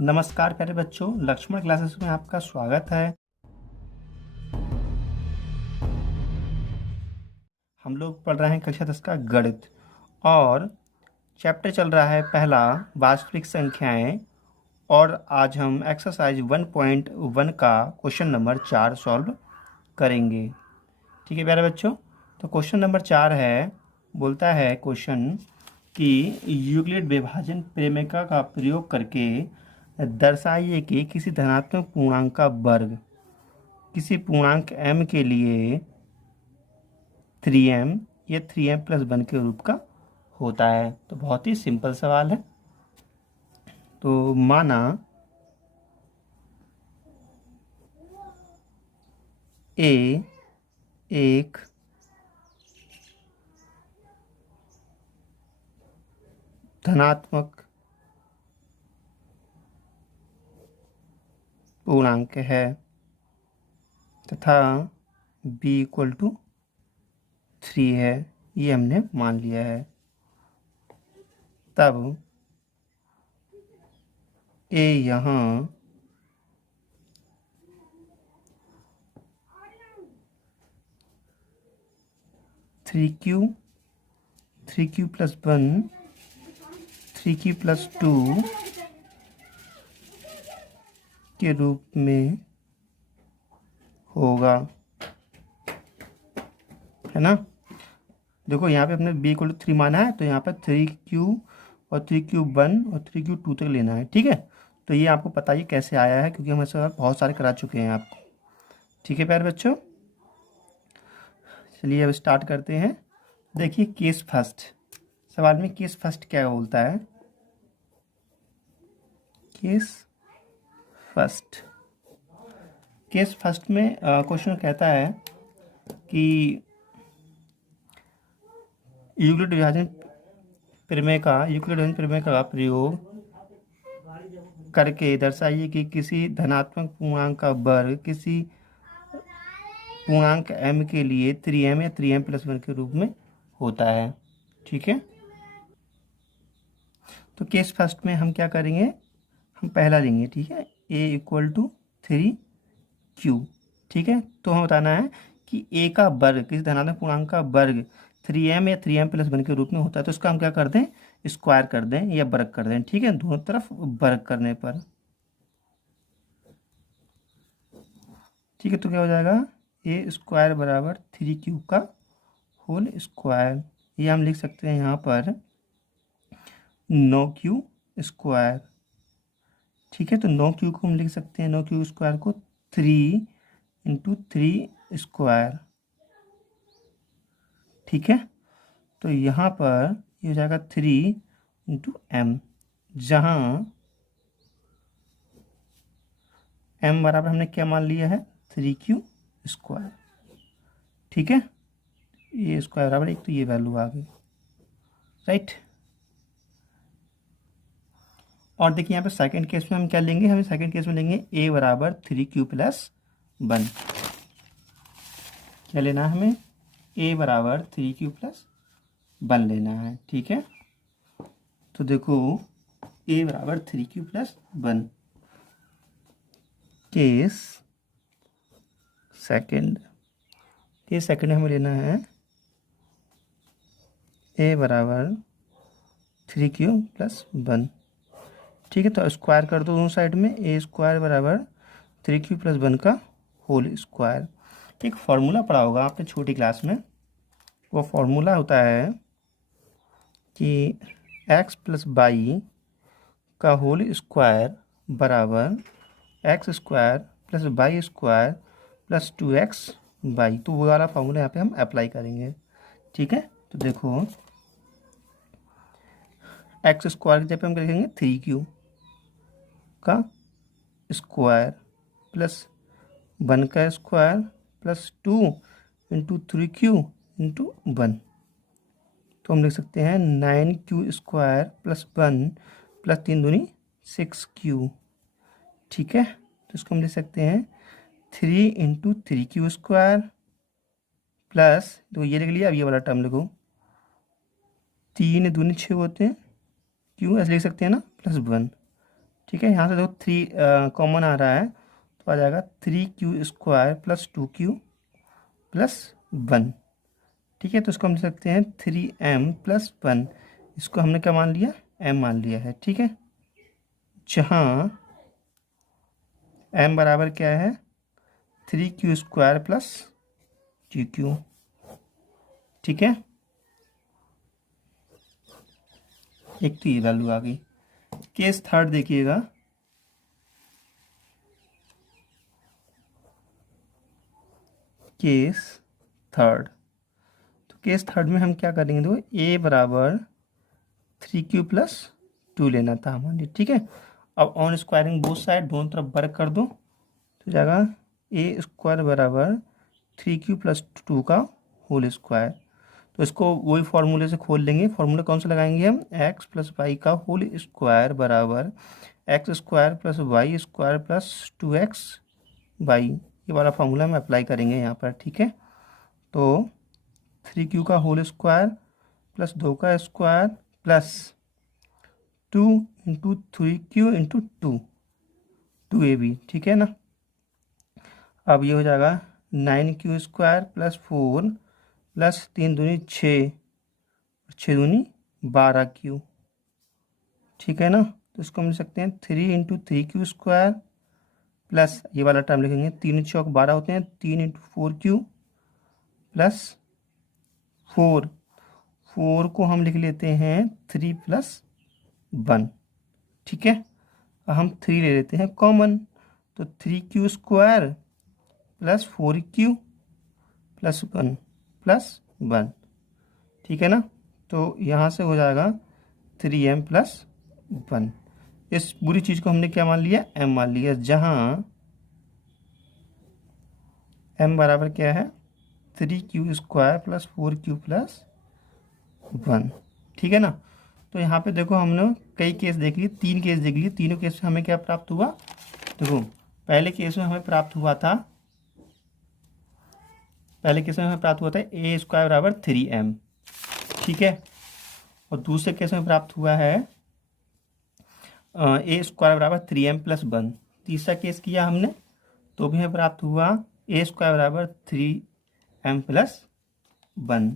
नमस्कार प्यारे बच्चों, लक्ष्मण क्लासेस में आपका स्वागत है। हम लोग पढ़ रहे हैं कक्षा 10 का गणित और चैप्टर चल रहा है पहला वास्तविक संख्याएं। और आज हम एक्सरसाइज 1.1 का क्वेश्चन नंबर 4 सॉल्व करेंगे। ठीक है प्यारे बच्चों, तो क्वेश्चन नंबर 4 है, बोलता है क्वेश्चन कि यूक्लिड विभाजन प्रमेय का प्रयोग करके दर्शाइए कि किसी धनात्मक पूर्णांक का वर्ग किसी पूर्णांक m के लिए 3m या 3m+1 के रूप का होता है। तो बहुत ही सिंपल सवाल है। तो माना a एक धनात्मक पूर्णांक है तथा b = 3 है, ये हमने मान लिया है। तब a यहाँ 3q 3q+1 3q+2 के रूप में होगा, है ना। देखो यहाँ पे अपने b = 3 माना है, तो यहाँ पर 3q और 3q1 और 3q2 तक लेना है। ठीक है, तो ये आपको पता ही कैसे आया है, क्योंकि हम ऐसा बहुत सारे करा चुके हैं आपको। ठीक है प्यारे बच्चों, चलिए अब स्टार्ट करते हैं। देखिए केस फर्स्ट, सवाल में केस फर्स्ट क्या बोलता है। केस फर्स्ट में क्वेश्चन कहता है कि यूक्लिड विभाजन प्रमेय का प्रयोग करके दर्शाइए कि किसी धनात्मक पूर्णांक का वर्ग किसी पूर्णांक m के लिए 3m या 3m+1 के रूप में होता है। ठीक है, तो केस फर्स्ट में हम क्या करेंगे, हम पहला लेंगे। ठीक है, a = 3q। ठीक है, तो हमें बताना है कि a का वर्ग किसी धनात्मक पूर्णांक का वर्ग 3m या 3m+1 के रूप में होता है। तो इसका हम क्या कर दें, स्क्वायर कर दें या वर्ग कर दें। ठीक है, दोनों तरफ वर्ग करने पर ठीक है, तो क्या हो जाएगा, a² = 3q का होल स्क्वायर। ये हम लिख सकते हैं यहाँ पर 9q²। ठीक है, तो 9q को हम लिख सकते हैं, 9q² को 3 × 3²। ठीक है, तो यहाँ पर ये हो जाएगा 3 × m, जहाँ m बराबर हमने क्या मान लिया है, 3q²। ठीक है, ये स्क्वायर बराबर एक, तो ये वैल्यू आ गई, राइट। और देखिए यहाँ पे सेकंड केस में हम क्या लेंगे, हमें सेकंड केस में लेंगे a = 3q+1। क्या लेना है हमें, a = 3q+1 लेना है। ठीक है, तो देखो a = 3q+1। केस सेकंड में हमें लेना है a = 3q+1। ठीक है, तो स्क्वायर कर दो दोनों साइड में, a² = 3q+1 का होल स्क्वायर। एक फार्मूला पढ़ा होगा आपने छोटी क्लास में, वो फार्मूला होता है कि x + y का होल स्क्वायर बराबर x² + y² + 2xy। तो वो वाला फार्मूला यहाँ पे हम अप्लाई करेंगे। ठीक है, तो देखो x² की जगह पे हम क्या लिखेंगे, 3q का स्क्वायर प्लस 1 का स्क्वायर प्लस 2 × 3q × 1। तो हम लिख सकते हैं 9q² + 1 + 3 दूनी 6q। ठीक है, तो इसको हम लिख सकते हैं 3 × 3q² प्लस, तो ये लिख लिया। अब ये वाला टर्म लिखो, 3 दूनी 6 होते हैं, क्यू ऐसे लिख सकते हैं ना, +1 ठीक है, यहाँ से देखो 3 कॉमन आ रहा है तो आ जाएगा 3q² + 2q + 1। ठीक है, तो इसको हम लिख सकते हैं 3m + 1। इसको हमने क्या मान लिया, m मान लिया है। ठीक है, जहाँ m बराबर क्या है, 3q² + 2q। ठीक है, एक तो ये वैल्यू आ गई। केस थर्ड देखिएगा, केस थर्ड। तो केस थर्ड में हम क्या करेंगे, देखो a बराबर 3q + 2 लेना था हमारे। ठीक है, अब ऑन स्क्वायरिंग बोथ साइड, दोनों तरफ वर्क कर दो तो जाएगा a² बराबर 3q + 2 का होल स्क्वायर। तो इसको वही फार्मूले से खोल लेंगे। फार्मूला कौन सा लगाएंगे हम, x + y का होल स्क्वायर बराबर x² + y² + 2xy। ये वाला फार्मूला हम अप्लाई करेंगे यहाँ पर। ठीक है, तो 3q का होल स्क्वायर प्लस 2 का स्क्वायर प्लस 2 × 3q × 2ab। ठीक है ना, अब ये हो जाएगा 9q² + 4 + 3 दूनी 6, 6 दूनी 12q। ठीक है ना, तो इसको हम लिख सकते हैं 3 × 3q² प्लस ये वाला टर्म लिखेंगे 3 चौक 12 होते हैं, 3 × 4q प्लस 4 को हम लिख लेते हैं 3 + 1। ठीक है, अब हम 3 ले लेते हैं कॉमन, तो 3q² + 4q + 1 + 1। ठीक है ना, तो यहाँ से हो जाएगा 3m + 1। इस पूरी चीज़ को हमने क्या मान लिया, m मान लिया, जहाँ m बराबर क्या है, 3q² + 4q + 1। ठीक है ना, तो यहाँ पे देखो हमने कई केस देख लिए, 3 केस देख लिए। तीनों केस में हमें क्या प्राप्त हुआ, देखो पहले केस में हमें प्राप्त हुआ था, a² बराबर 3m। ठीक है, और दूसरे केस में प्राप्त हुआ है a² बराबर 3m + 1। तीसरा केस किया हमने तो भी हमें प्राप्त हुआ a² बराबर 3m + 1।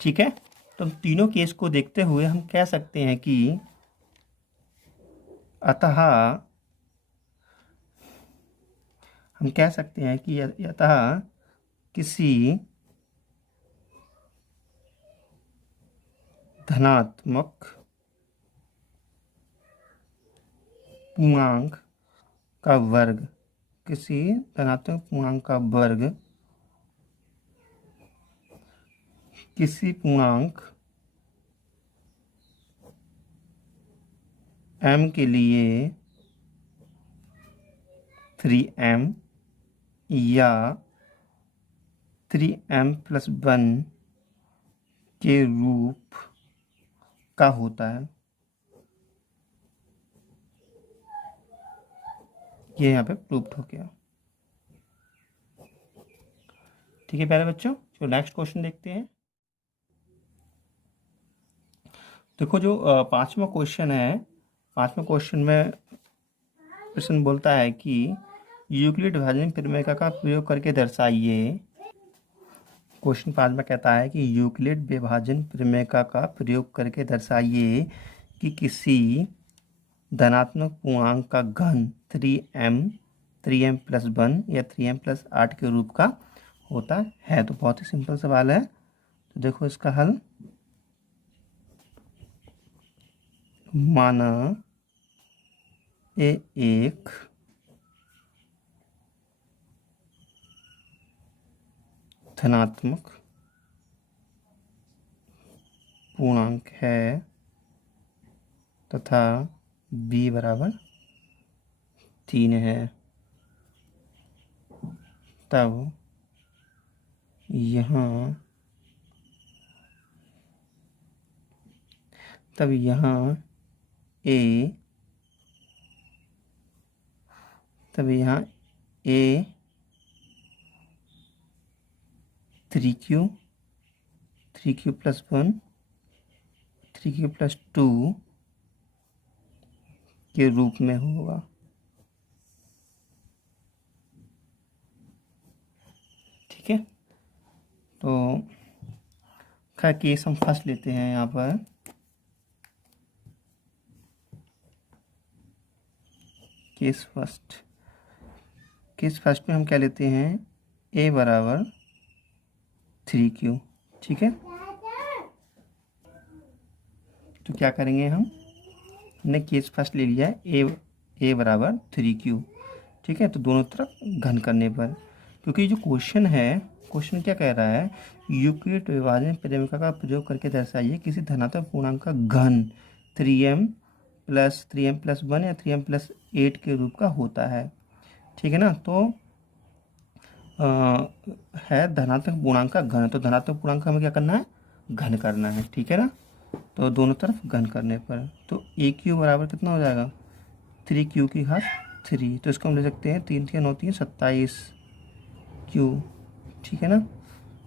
ठीक है, तो हम तीनों केस को देखते हुए हम कह सकते हैं कि अतः हम कह सकते हैं कि अतः किसी धनात्मक पूर्णांक का वर्ग, किसी धनात्मक पूर्णांक का वर्ग किसी पूर्णांक m के लिए 3m या 3m + 1 के रूप का होता है। ये यहाँ पे प्रूव्ड हो गया। ठीक है प्यारे बच्चों, जो नेक्स्ट क्वेश्चन देखते हैं। देखो जो पांचवा क्वेश्चन है, पांचवा क्वेश्चन में प्रश्न बोलता है कि यूक्लिड विभाजन प्रमेय का प्रयोग करके दर्शाइए। क्वेश्चन 5 में कहता है कि यूक्लिड विभाजन प्रमेय का प्रयोग करके दर्शाइए कि किसी धनात्मक पूर्णांक का घन 3m + 1 या 3m + 8 के रूप का होता है। तो बहुत ही सिंपल सवाल है, तो देखो इसका हल। माना एक धनात्मक पूर्णांक है तथा b बराबर 3 है, तब यहाँ a 3q + 1 3q + 2 के रूप में होगा। ठीक है, तो खैर केस हम फर्स्ट लेते हैं यहाँ पर। केस फर्स्ट में हम क्या लेते हैं, a बराबर 3q। ठीक है, तो क्या करेंगे हमने केस फर्स्ट ले लिया है a बराबर 3q। ठीक है, तो दोनों तरफ घन करने पर, क्योंकि जो क्वेश्चन क्या कह रहा है, यूक्लिड विभाजन परिमेय का प्रयोग करके दर्शाइए किसी धनात्मक पूर्णांक का घन 3m + 1 या 3m + 8 के रूप का होता है। ठीक है ना, तो है धनात्मक पूर्णांक का घन, तो धनात्मक पूर्णांक का हमें क्या करना है, घन करना है। ठीक है ना, तो दोनों तरफ घन करने पर तो AQ बराबर कितना हो जाएगा, 3q की घात 3। तो इसको हम ले सकते हैं 3 3 9 3 27 q। ठीक है ना,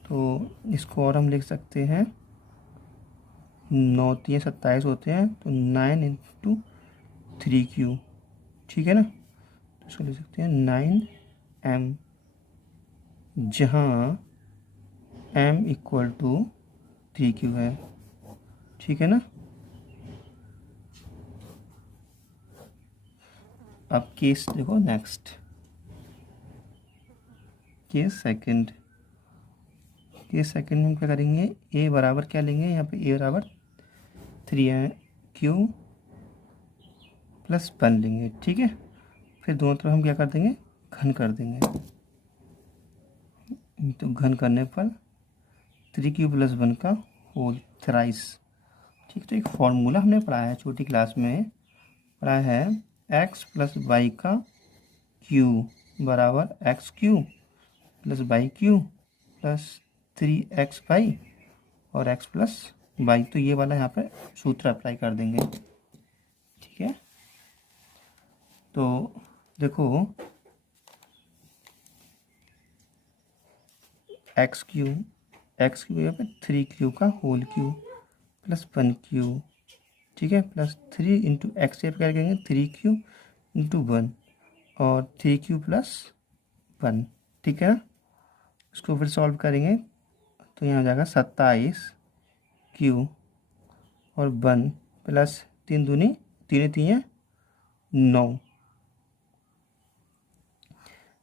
तो इसको और हम लिख सकते हैं 9 3 27 होते हैं, तो 9 × 3q। ठीक है ना, तो इसको लिख सकते हैं 9m, जहाँ m = 3q है। ठीक है ना, अब केस देखो नेक्स्ट, केस सेकंड में हम क्या करेंगे, a बराबर क्या लेंगे, यहाँ पे a बराबर 3q + 1 लेंगे। ठीक है, फिर दोनों तरफ हम क्या कर देंगे, घन कर देंगे। तो घन करने पर 3q + 1 का होल थ्राइस। ठीक, तो एक फॉर्मूला हमने पढ़ा है छोटी क्लास में, पढ़ा है x + y का q बराबर xq + yq + 3xy और x + y। तो ये वाला यहाँ पर सूत्र अप्लाई कर देंगे। ठीक है, तो देखो xq यहाँ पे 3q का होल क्यू + 1q। ठीक है, +3 × x क्या करेंगे, 3q × 1 और 3q + 1। ठीक है ना, इसको फिर सॉल्व करेंगे तो यहाँ हो जाएगा 27q और 1 + 3 दूनी 3 3 9।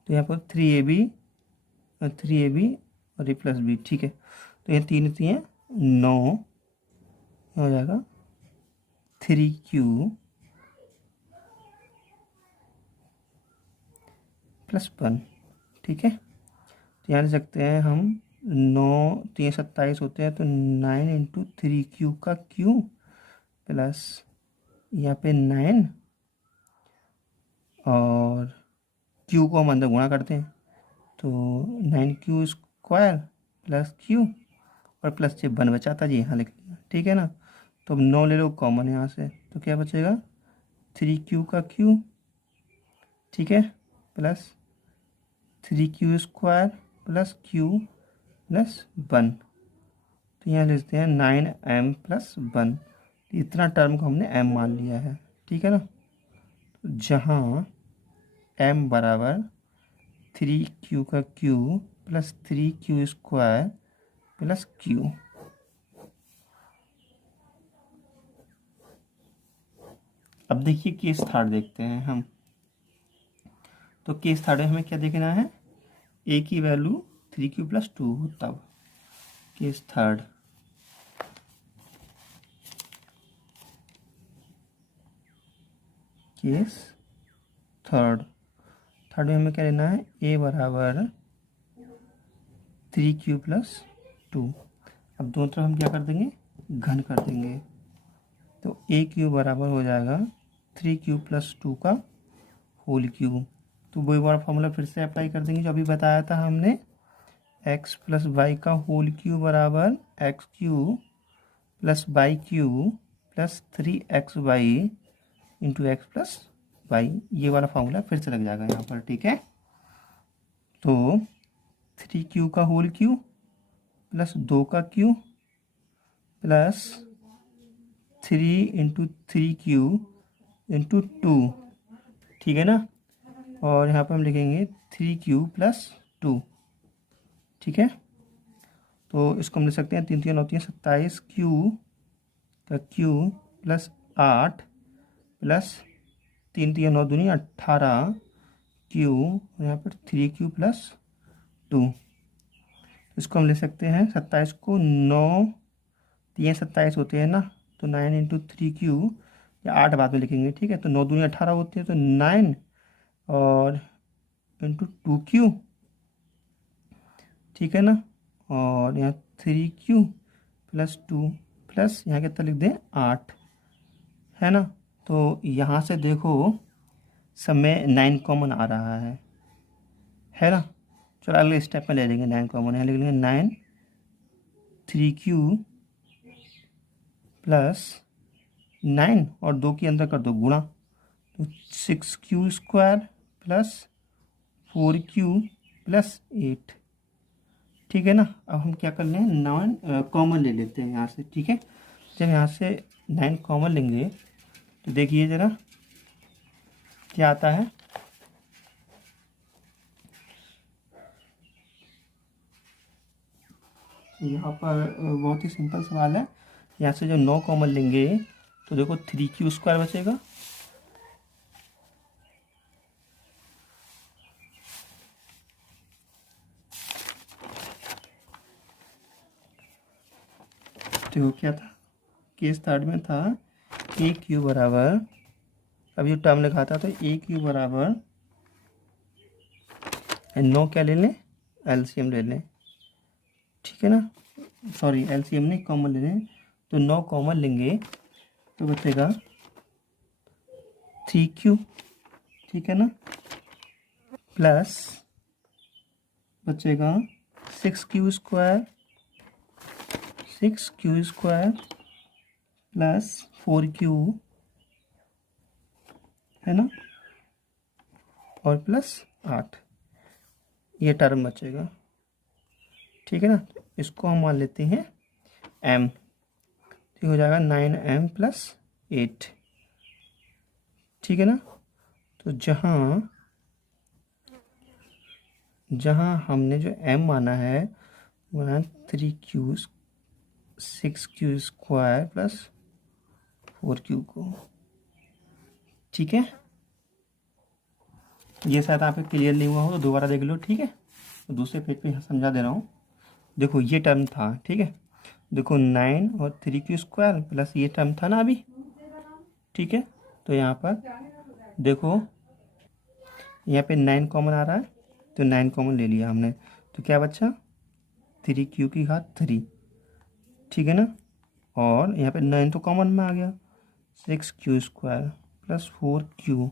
तो यहाँ पर 3ab और a + b। ठीक है, तो यहाँ 3 3 9 हो जाएगा 3q + 1। ठीक है, तो यहाँ लिख सकते हैं हम 9 3 27 होते हैं, तो 9 × 3q का q प्लस यहाँ पे 9 और q को हम अंदर गुणा करते हैं, तो 9q² + q और प्लस से 1 बचा था जी, यहाँ लिख लिया। ठीक है ना, तो अब 9 ले लो कॉमन यहाँ से, तो क्या बचेगा 3q का q। ठीक है, प्लस 3q² + q + 1। तो यहाँ लिखते हैं 9m + 1। इतना टर्म को हमने m मान लिया है। ठीक है ना, तो जहाँ m बराबर 3q का q + 3q² + q। अब देखिए केस थर्ड देखते हैं हम। तो केस थर्ड में हमें क्या देखना है, a की वैल्यू 3q + 2 हो तब। केस थर्ड, थर्ड में हमें क्या लेना है, a बराबर 3q + 2। अब दोनों तरफ हम क्या कर देंगे, घन कर देंगे। तो AQ बराबर हो जाएगा 3q + 2 का होल क्यूब। तो वही वाला फॉर्मूला फिर से अप्लाई कर देंगे जो अभी बताया था हमने, x + y का होल क्यूब बराबर x³ + y³ + 3xy × x + y। ये वाला फॉर्मूला फिर से लग जाएगा यहाँ पर। ठीक है, तो 3q का होल क्यूब + 2 का क्यूब + 3 × 3q इंटू 2, ठीक है ना। और यहाँ पर हम लिखेंगे 3Q प्लस 2, ठीक है। तो इसको हम लिख सकते हैं 3 3 9 3 27 Q का Q प्लस 8 प्लस 3 3 9 दूनी 18 Q, यहाँ पर 3Q प्लस 2। इसको हम ले सकते हैं 27 को 9 3 27 होते हैं ना, तो 9 इंटू 3Q, या 8 बाद में लिखेंगे, ठीक है। तो 9 दूनी 18 होते हैं, तो 9 और इंटू 2Q, ठीक है ना। और यहाँ 3Q प्लस 2 प्लस यहाँ कितना लिख दें 8, है ना। तो यहाँ से देखो सब में 9 कॉमन आ रहा है ना। चलो अगले स्टेप में ले लेंगे 9 कॉमन, यहाँ लिख लेंगे 9 3Q प्लस 9 और 2 के अंदर कर दो गुणा, तो 6Q square plus 4Q plus 8, ठीक है ना। अब हम क्या कर लें 9 कॉमन ले लेते हैं यहाँ से, ठीक है। जब यहाँ से 9 कॉमन लेंगे तो देखिए ज़रा क्या आता है। यहाँ पर बहुत ही सिंपल सवाल है। यहाँ से जो 9 कॉमन लेंगे तो देखो 3Q स्क्वायर बचेगा, देखो क्या था, केस थर्ड में था AQ बराबर, अब ये टर्म लिखा था तो AQ बराबर 9 क्या ले लें LCM ले लें, ठीक है ना। सॉरी LCM नहीं, कॉमन ले लें, तो 9 कॉमन लेंगे तो बचेगा 3Q, ठीक है ना, प्लस बचेगा 6Q स्क्वायर प्लस 4Q, है ना, और प्लस 8, ये टर्म बचेगा, ठीक है ना। इसको हम मान लेते हैं M, तो हो जाएगा 9M प्लस 8, ठीक है ना। तो जहाँ हमने जो M माना है वो है 3Q 6Q square plus 4Q को, ठीक है। ये शायद आप क्लियर नहीं हुआ हो तो दोबारा देख लो, ठीक है। तो दूसरे पेज पे समझा दे रहा हूँ। देखो ये टर्म था, ठीक है। देखो 9 और 3Q स्क्वायर प्लस ये टर्म था ना अभी, ठीक है। तो यहाँ पर देखो यहाँ पे 9 कॉमन आ रहा है, तो 9 कॉमन ले लिया हमने, तो क्या बचा 3Q की घात 3, ठीक है ना। और यहाँ पे 9 तो कॉमन में आ गया, 6Q स्क्वायर प्लस 4Q,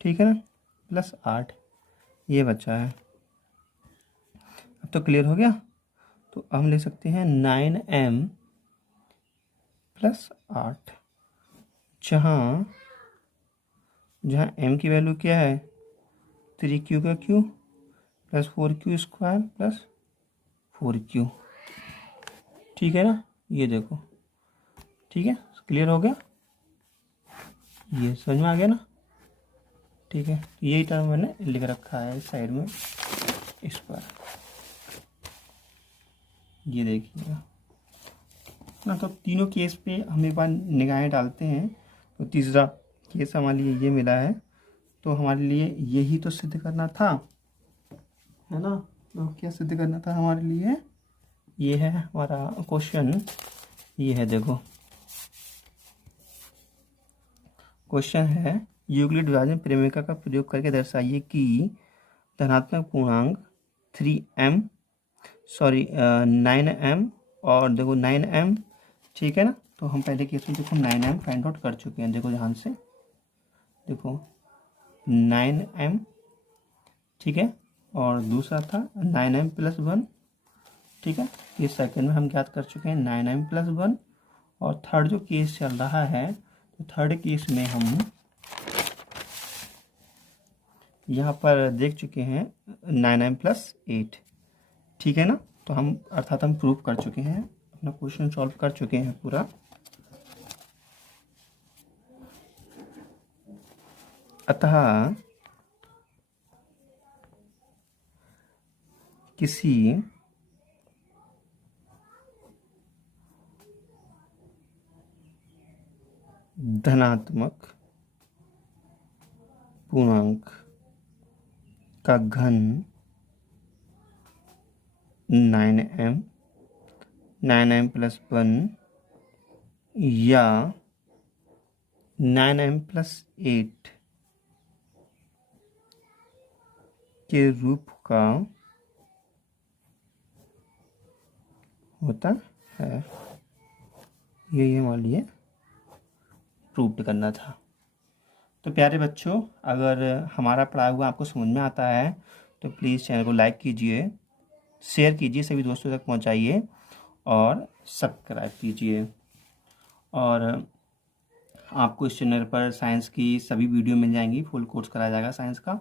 ठीक है ना, प्लस 8, ये बचा है। अब तो क्लियर हो गया। तो हम ले सकते हैं 9M प्लस 8, जहाँ M की वैल्यू क्या है 3Q का Q plus 4Q square plus 4Q, ठीक है ना। ये देखो, ठीक है, क्लियर हो गया, ये समझ में आ गया ना, ठीक है। यही टर्म मैंने लिख रखा है साइड में इस पर, ये देखिएगा ना। तो तीनों केस पे हम एक बार निगाहें डालते हैं। तो तीसरा केस हमारे लिए ये मिला है, तो हमारे लिए यही तो सिद्ध करना था, है ना। तो क्या सिद्ध करना था हमारे लिए, ये है हमारा क्वेश्चन, ये है देखो क्वेश्चन है यूक्लिड विभाजन प्रेमिका का प्रयोग करके दर्शाइए कि धनात्मक पूर्णांक 9M और देखो 9M, ठीक है ना। तो हम पहले केस में देखो 9M फाइंड आउट कर चुके हैं, देखो ध्यान से देखो 9M, ठीक है, और दूसरा था 9M प्लस 1, ठीक है। ये सेकंड में हम ज्ञात कर चुके हैं 9M प्लस 1, और थर्ड जो केस चल रहा है, तो थर्ड केस में हम यहाँ पर देख चुके हैं 9M प्लस 8, ठीक है ना। तो हम अर्थात हम प्रूव कर चुके हैं, अपना क्वेश्चन सॉल्व कर चुके हैं पूरा। अतः किसी धनात्मक पूर्णांक का घन 9m प्लस 1 या 9m प्लस 8 के रूप का होता है। ये हमारे लिए प्रूव करना था। तो प्यारे बच्चों, अगर हमारा पढ़ाया हुआ आपको समझ में आता है तो प्लीज़ चैनल को लाइक कीजिए, शेयर कीजिए, सभी दोस्तों तक पहुंचाइए और सब्सक्राइब कीजिए। और आपको इस चैनल पर साइंस की सभी वीडियो मिल जाएंगी, फुल कोर्स कराया जाएगा साइंस का,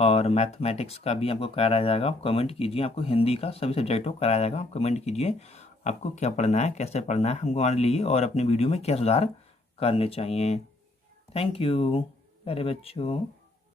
और मैथमेटिक्स का भी आपको कराया जाएगा। कमेंट कीजिए, आपको हिंदी का सभी सब्जेक्टों को कराया जाएगा। आप कमेंट कीजिए आपको क्या पढ़ना है, कैसे पढ़ना है, हमको हमारे लिए और अपने वीडियो में क्या सुधार करने चाहिए। थैंक यू प्यारे बच्चों।